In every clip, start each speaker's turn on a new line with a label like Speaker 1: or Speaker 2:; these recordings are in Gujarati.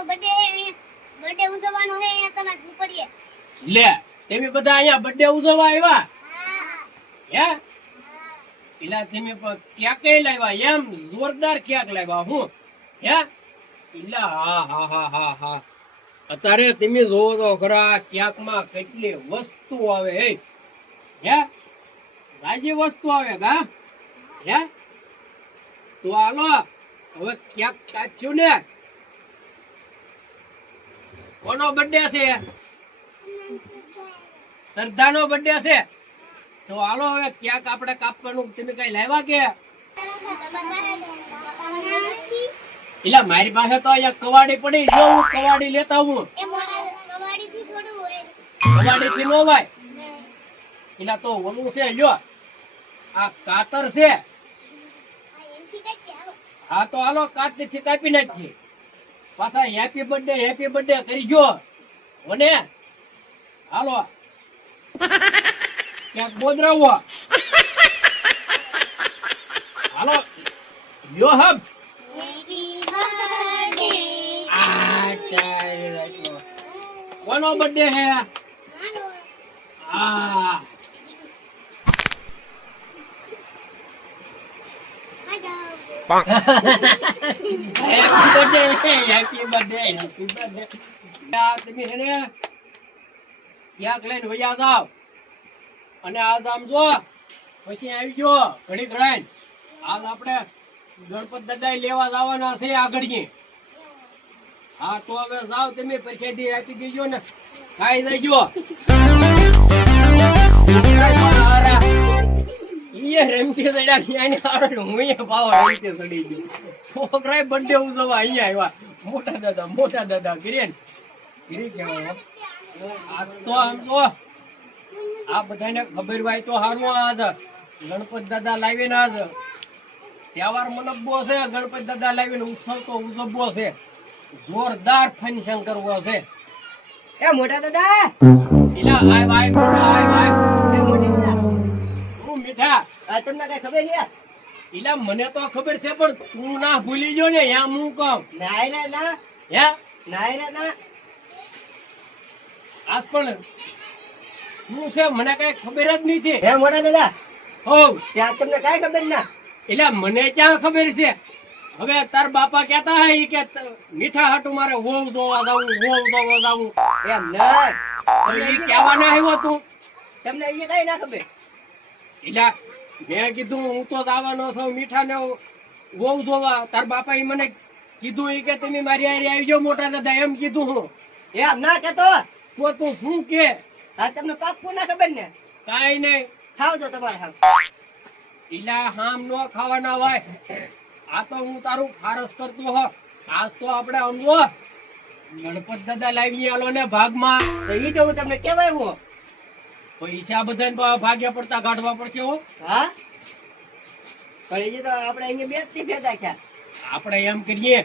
Speaker 1: મારો બર્થડે બર્થડે ઉજવવાનો હે અહીંયા તમે ઝૂંપડીએ
Speaker 2: લે તમે બધા અહીંયા બર્થડે ઉજવવા આવ્યા? હે. એલા તમે પ- લાવ્યા એમ જોરદાર ક્યાંક લાવ્યા હું? હે? એલા હા હા હા હા હા. અત્યારે તમે જોવો તો ખરા ક્યાંકમાં કેટલી વસ્તુ આવે હે? હે? રાજી વસ્તુ આવે કા? હે? તો હાલો હવે ક્યાંક કાઢ્યું ને? કોનો બર્થડે છે? શ્રદ્ધાનો બર્થડે છે? તો હાલો હવે ક્યાંક આપણે કાપવાનું, તમે કઈ લાવ્યા કે? એટલે મારી પાસે તો અહીંયા કવાડી પડી, જો હું કવાડી લેતા હું કવાડી થી નો ભાઈ એટલે તો ઓલું છે જો આ કાતર છે. હા, તો હાલો કાતરી થી કાપી નાખીએ. પાછા હેપી બર્થડે હેપી બર્થડે કરી જો ઓને? હાલો. ક્યાંક બોદરાવો. હાલો. યો હબ. કોનો બર્થડે હે? આ
Speaker 1: હાલો
Speaker 2: happy birthday happy birthday happy ક્યાંક લઈને વયા જાવ અને આજ આમ જો પછી આવી જો ઘડીક રહીને આજ આપણે ગણપત દાદા લેવા જવાના છે આગળની હા તો હવે જાવ તમે પછી આપી દેજો ને ખાઈ દેજો ઈએ રેમતી સડ્યા ન્યાની આડે હું પાવ રેમતી સડી ગયો. છોકરાએ બર્થડે ઉજવવા અહીંયા આવ્યા. મોટા દાદા મોટા દાદા ગિરેન ગિરી કહેવાય આજ તો આમ તો આ બધાને ખબર હોય તો હારું આજ. ગણપત દાદા લાવીને આજ. તહેવાર મનબવો છે ગણપત દાદા લાવીને ઉત્સવ તો ઉજવવો છે. જોરદાર ફંક્શન કરવો છે.
Speaker 3: એ મોટા દાદા!
Speaker 2: ઇલા આય મોટા આય
Speaker 3: મોટા
Speaker 2: હું મીઠા
Speaker 3: આ તમને કઈ ખબર નહીં
Speaker 2: એટલે મને તો ખબર છે પણ તું ના ભૂલી ગયો ને યા હું કહું?
Speaker 3: નાય રે ના.
Speaker 2: હે?
Speaker 3: નાય રે ના.
Speaker 2: આજ પણ શું છે મને કઈ ખબર જ નથી
Speaker 3: હે મોટા દાદા
Speaker 2: હો.
Speaker 3: ત્યાં તમને કઈ ખબર ના?
Speaker 2: એટલે મને ક્યાં ખબર છે? હવે તાર બાપા કહેતા હોય કે મીઠા હાટુ મારે વોવ જોવા જાવું વોવ જોવા જાવું.
Speaker 3: એમ નહીં
Speaker 2: તો ઈ કહેવા ના આવ્યો તું.
Speaker 3: તમને એ કઈ ના ખબર?
Speaker 2: એટલે મેં કીધું હું તો જવાનો છું મીઠા ને વોવ જોવા. તાર બાપા એ મને કીધું એ કે તમે મારી હારે આવી જાઓ મોટા દાદા. એમ કીધું હું.
Speaker 3: એમ ના કેતો
Speaker 2: તો તું શું કે?
Speaker 3: આ તમને પાક્કું ના ખબર ને?
Speaker 2: કાઈ નહીં.
Speaker 3: ખાવ તો તમારે ખાવ
Speaker 2: ઈલા હામ નો ખાવાના હોય. આ તો હું તારું ફારસ કરતો હો. આજ તો આપણે અમવો ગણપત દાદા લાવી આલો ને ભાગમાં.
Speaker 3: તો ઈ તો હું તમને કેવાય હું.
Speaker 2: પૈસા બધા ભાગ્યા પડતા કાઢવા પડશે હો.
Speaker 3: હા? પણ તો આપણે અહીંયા બેથી ભેગા થયા.
Speaker 2: આપણે એમ કરીએ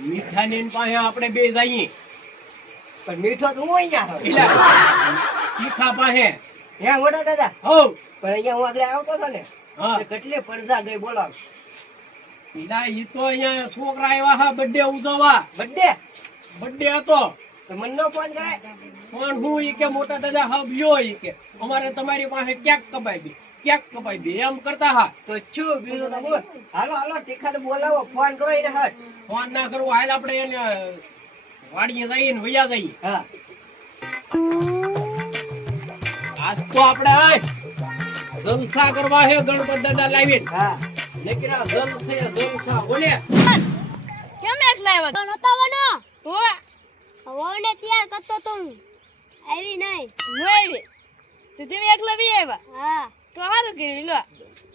Speaker 2: મીઠાની પાસે આપણે બે જઈએ.
Speaker 3: પણ મીઠો તો હું અહીંયા.
Speaker 2: તીખા પાસે.
Speaker 3: હે મોટા દાદા?
Speaker 2: હો.
Speaker 3: પણ અહીંયા હું આગળ આવતો હતો ને
Speaker 2: હા.
Speaker 3: કેટલે પડઝા ગઈ બોલો
Speaker 2: ઈલા ઈ તો અહીંયા છોકરા આવ્યા હા બર્થડે ઉજવવા.
Speaker 3: બર્થડે
Speaker 2: બર્થડે હતો.
Speaker 3: મનનો ફોન કરાય
Speaker 2: પણ હું ઈ કે મોટા દાદા હા યો ઈ કે. અમારે તમારી પાસે ક્યાંક કપાઈ દે ક્યાંક કપાઈ દે એમ કરતા હા.
Speaker 3: તો છું બીજું તો હાલો હાલો તીખાને બોલાવો. ફોન કરો એને હટ
Speaker 2: ફોન ના કરવો હાલ આપણે એને વાડીએ જઈએ ને વયા જઈએ.
Speaker 3: હા.
Speaker 2: આજ તો આપણે જલસા કરવા હે ગણપત દાદા લાવીને.
Speaker 3: હા.
Speaker 2: નીકળ્યા જલસે જલસા બોલે
Speaker 4: કેમ એકલા આવ્યા? તો
Speaker 1: વહુને તૈયાર કરતો તો હું આવી નહીં.
Speaker 4: હું આવી? તો તમે એકલા બી આવ્યા?
Speaker 1: હા.
Speaker 4: તો સારું કર્યું લો.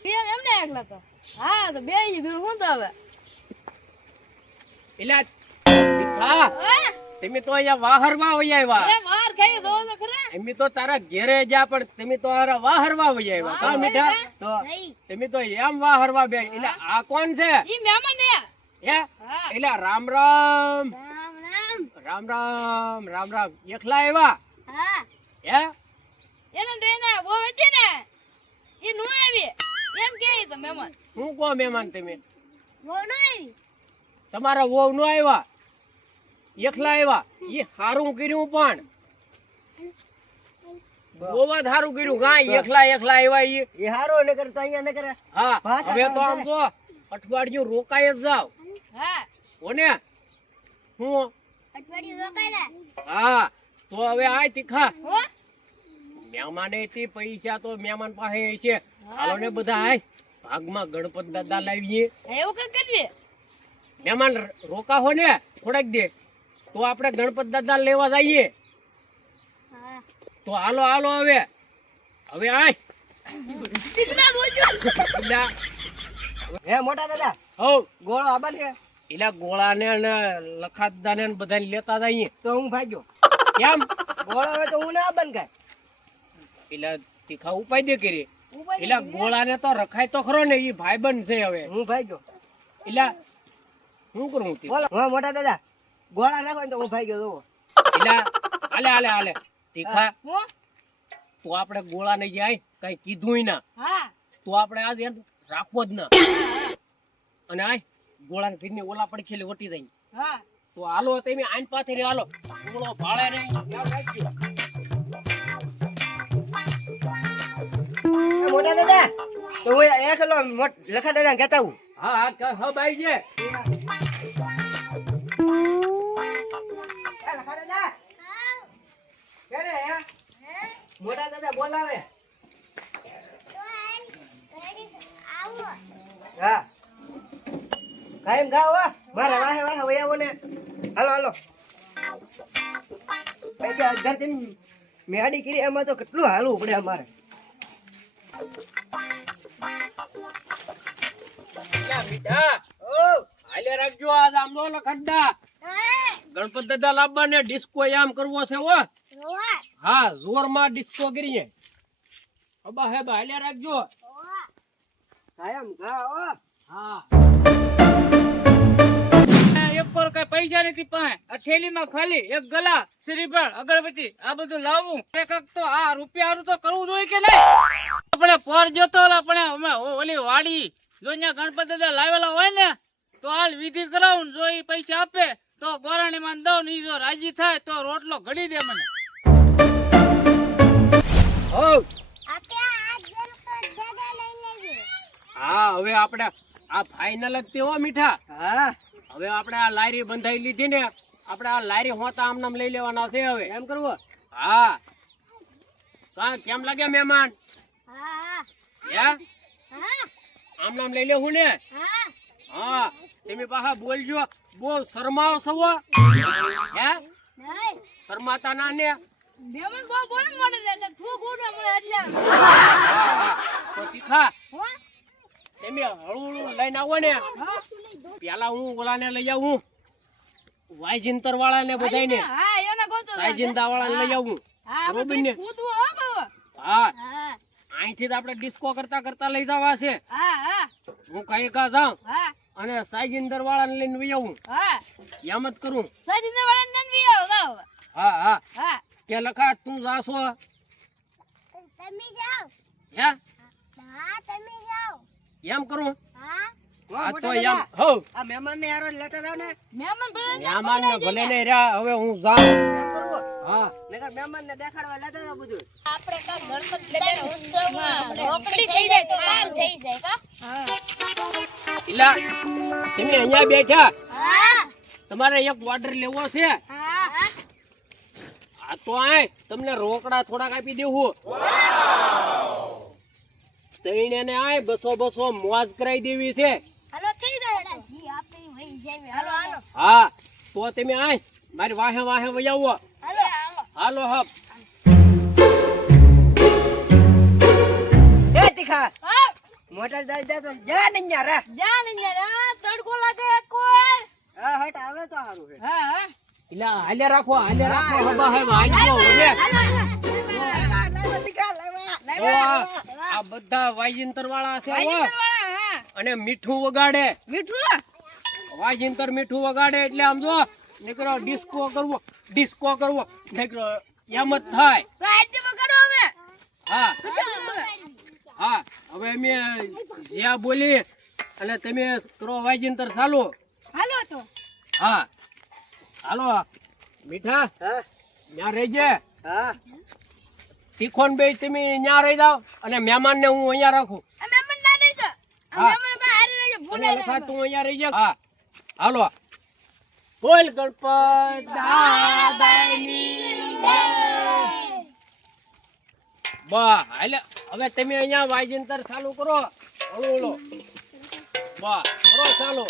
Speaker 4: એમ એમને એકલા તો? હા તો બે દૂર હું તો હવે?
Speaker 2: એલા હા? તમે તો અહીંયા વાહરવા વયા આવ્યા.
Speaker 4: અરે વાહર ખાઈ દો તો ખરા.
Speaker 2: એમ તો તારા ઘેરે જા પણ તમે તો હારા વાહરવા વયા આવ્યા. કા મીઠા?
Speaker 3: તો
Speaker 2: તમે તો એમ વાહરવા બે. એટલે આ કોણ છે?
Speaker 4: ઈ મહેમાન હે?
Speaker 2: હે.
Speaker 4: હા
Speaker 2: એટલે રામ. રામ.
Speaker 1: રામ. રામ
Speaker 2: રામ રામ એકલા આવ્યા?
Speaker 1: હા.
Speaker 2: હે?
Speaker 4: એને તો વો વચ્ચે ને. એ નો આવી. એમ કે તો મહેમાન.
Speaker 2: હું કો મહેમાન તમે?
Speaker 1: વો નો આવી.
Speaker 2: તમારા વો નો આવ્યા? એકલા આવ્યા? એ હારું કર્યું પણ. બોવા ધારું કર્યું. કાંઈ એકલા એકલા આવ્યા એ
Speaker 3: એ હારો ને કરતા અહીંયા ન કરે
Speaker 2: હા હવે તો આમ તો અઠવાડિયું રોકાય જ જાવ.
Speaker 4: હા.
Speaker 2: કોને હું? હા તો હવે આય તીખા.
Speaker 4: હો?
Speaker 2: મહેમાને થી પૈસા તો મહેમાન પાસે છે. હાલો ને બધા આય. ભાગમાં ગણપત દાદા લાવીએ.
Speaker 4: એવું કઈ કરીએ?
Speaker 2: મહેમાન રોકા હો ને થોડાક દે. તો આપણે ગણપત દાદા લેવા જઈએ. તો હાલો હાલો હવે. હવે આય.
Speaker 3: હે મોટા દાદા.
Speaker 2: હો
Speaker 3: ગોળો આબા
Speaker 2: ઈલા ગોળાને ને લખાદાને ને બધાને લેતા જઈએ
Speaker 3: તો હું ભાગ્યો.
Speaker 2: કેમ?
Speaker 3: ગોળા હવે તો હું ના આબન કાય
Speaker 2: ઈલા તીખા ઉપાય દે કરી. ઈલા ગોળાને તો રખાય તો ખરો ને ઈ ભાઈબંધ છે હવે.
Speaker 3: હું ભાગ્યો.
Speaker 2: એલા શું કરું તે
Speaker 3: બોલો હા મોટા દાદા ગોળા રાખો ને તો હું ભાગ્યો જોવો
Speaker 2: એલા આલે હાલે હાલે. તીખા તો આપણે ગોળા ને જાય કઈ કીધું ના. તો આપણે આ એમ રાખવો જ ના. અને આય ગોળા ને ફીરની ઓલા પડખેલી વટી જાય
Speaker 4: હા.
Speaker 2: તો હાલો તમે આઈન પાથે રે હાલો. ગોળો ભાળે રે
Speaker 3: મોટા દાદા તો હું એકલો લખા દાદા કહેતા હું
Speaker 2: હા હા હા ભાઈ છે.
Speaker 3: એ લખા દાદા ક્યારે હે મોટા દાદા બોલાવે.
Speaker 1: આવો.
Speaker 3: હા કાયમ ગાવ હો મારા વાહે વાહે વઈ આવો ને હાલો હાલો ભાઈ કે ઘર તેમ મેડી કરી એમાં તો કેટલું હાલવું પડે અમારે
Speaker 2: યા મીઠા
Speaker 3: ઓ
Speaker 2: હાલે રાખજો આ આમનો લખડ્ડા ગણપત દાદા લાવવા ને ડિસ્કો આમ કરવો છે હો
Speaker 1: રોવા
Speaker 2: હા જોરમાં ડિસ્કો કરીએ અબા હે બા હાલે રાખજો
Speaker 1: રોવા
Speaker 3: કાયમ ગા હો
Speaker 2: હા એક કોર કઈ પૈસા નથી પાસે આ થેલીમાં ખાલી એક ગલા શ્રીફળ અગરબત્તી આ બધું લાવવું. એક તો આ રૂપિયા તો કરવું જોઈએ કે નહીં? આપણે પર જોતો આપણે અમે ઓલી વાડી જો અહીંયા ગણપતિ દાદા લાવેલા હોય ને તો હાલ વિધિ કરાવું જો એ પૈસા આપે તો ગોરાણી માં દઉં ને ઈ જો રાજી થાય તો રોટલો ઘડી દે મને. હા હવે આપણે આ ફાઈનલ જ તેવો હો મીઠા.
Speaker 3: હા.
Speaker 2: હવે આપણે આ લારી બંધાઈ લીધી ને આપણે આ લારી હોતા આમનામ લઈ લેવાના છે હવે.
Speaker 3: એમ કરવું?
Speaker 2: હા. કા કેમ લાગે મહેમાન?
Speaker 1: હા?
Speaker 2: હે
Speaker 1: હા હા
Speaker 2: આમનામ લઈ લેવું ને?
Speaker 1: હા.
Speaker 2: હા તમે પાછા બોલજો. બહુ શરમાવ સવો હે.
Speaker 1: નહીં
Speaker 2: શરમાતા ના ને.
Speaker 4: મહેમાન બહુ બોલે મોડે છે થૂક ઉડે મને એટલે.
Speaker 2: હા હા. તો તીખા.
Speaker 4: તમે
Speaker 2: તમે હળવું લઈને આવો ને. પેલા હું ઓલાને લઈ આવું વાયજિંતર વાળા ને બધાને
Speaker 4: હા એને ગોતો
Speaker 2: સાયજિંતા વાળા લઈ આવું
Speaker 4: હા.
Speaker 2: રોબિન ને?
Speaker 4: હો બાબા
Speaker 2: હા.
Speaker 1: હા.
Speaker 2: અહીંથી જ આપણે ડિસ્કો કરતા કરતા લઈ જવા છે.
Speaker 4: હા હા.
Speaker 2: હું કઈ કા જાઉં
Speaker 4: હા.
Speaker 2: અને સાયજિંદર વાળાને લઈને વહી આવું.
Speaker 4: હા.
Speaker 2: એમ જ કરું.
Speaker 4: સજીને વાળા નંદી લઈ આવું
Speaker 2: હા હા.
Speaker 4: હા.
Speaker 2: કે લખા તું જાશો?
Speaker 1: તમે જાઓ.
Speaker 2: હે?
Speaker 1: હા તમે જાઓ.
Speaker 2: એમ કરું?
Speaker 1: હો.
Speaker 2: આ તો એમ હો
Speaker 3: આ મહેમાન ને યારો લેતા જાવ ને.
Speaker 4: મહેમાન ભલે
Speaker 2: મહેમાન ને ભલે ને રહ્યા હવે હું જાઉં.
Speaker 3: એમ કરવું.
Speaker 2: હા.
Speaker 3: નકર મહેમાન ને દેખાડવા લેતા જાવ બધું.
Speaker 1: આપણે કા ગણપત દાદાના ઉત્સવમાં રોકડી થઈ જાય તો કામ થઈ જાય કા?
Speaker 2: ઇલા તમે અહીંયા બેઠા.
Speaker 1: હા.
Speaker 2: તમારે એક ઓર્ડર લેવો છે.
Speaker 1: હા.
Speaker 2: આ તો આય તમને રોકડા થોડાક આપી દેવું ને આય બસો બસો મોજ કરાવી દેવી છે
Speaker 1: હાલો થઈ જાય તો જી આપણે વહી જાય હાલો હાલો
Speaker 2: હા તો તમે આય. મારી વાહે વાહે વયાવો
Speaker 1: હાલો હાલો.
Speaker 2: હાલો હપ.
Speaker 3: એ તીખા.
Speaker 4: હા
Speaker 3: મોટા દાદા તો જા ને રે.
Speaker 4: જા ને રે. તડકો લાગે કોઈ.
Speaker 3: હા હટ આવે તો હારું
Speaker 4: હા. હા
Speaker 2: ઇલા હાલે રાખો હાલે રાખો હબા હે હાલ્યો હવે
Speaker 3: લાવા, લાવા, તીખા, લાવા.
Speaker 2: ઓ, આ- આ બધા વાયજિંતર વાળા છે અને મીઠું વગાડે.
Speaker 4: મીઠું?
Speaker 2: વાજિંતર મીઠું વગાડે એટલે આમ જો નીકળો ડિસ્કો કરવો ડિસ્કો કરવો. નીકળો એમ જ થાય. હા. હા હવે અમે જ્યાં બોલી અને તમે કરો વાજિંતર ચાલુ.
Speaker 1: હાલો તો.
Speaker 2: હા. હાલો મીઠા? ત્યાં રહેજે
Speaker 3: હા.
Speaker 2: તીખોન બે તમે ત્યાં રહી જાઓ અને મહેમાન ને હું. અહીંયા રાખું હા તું અહીંયા રહી જા. હા. હાલો. બોલ ગણપત. બા એટલે હવે તમે અહીંયા વાજિંતર ચાલુ કરો. હળુ હળુ બા કરો ચાલુ.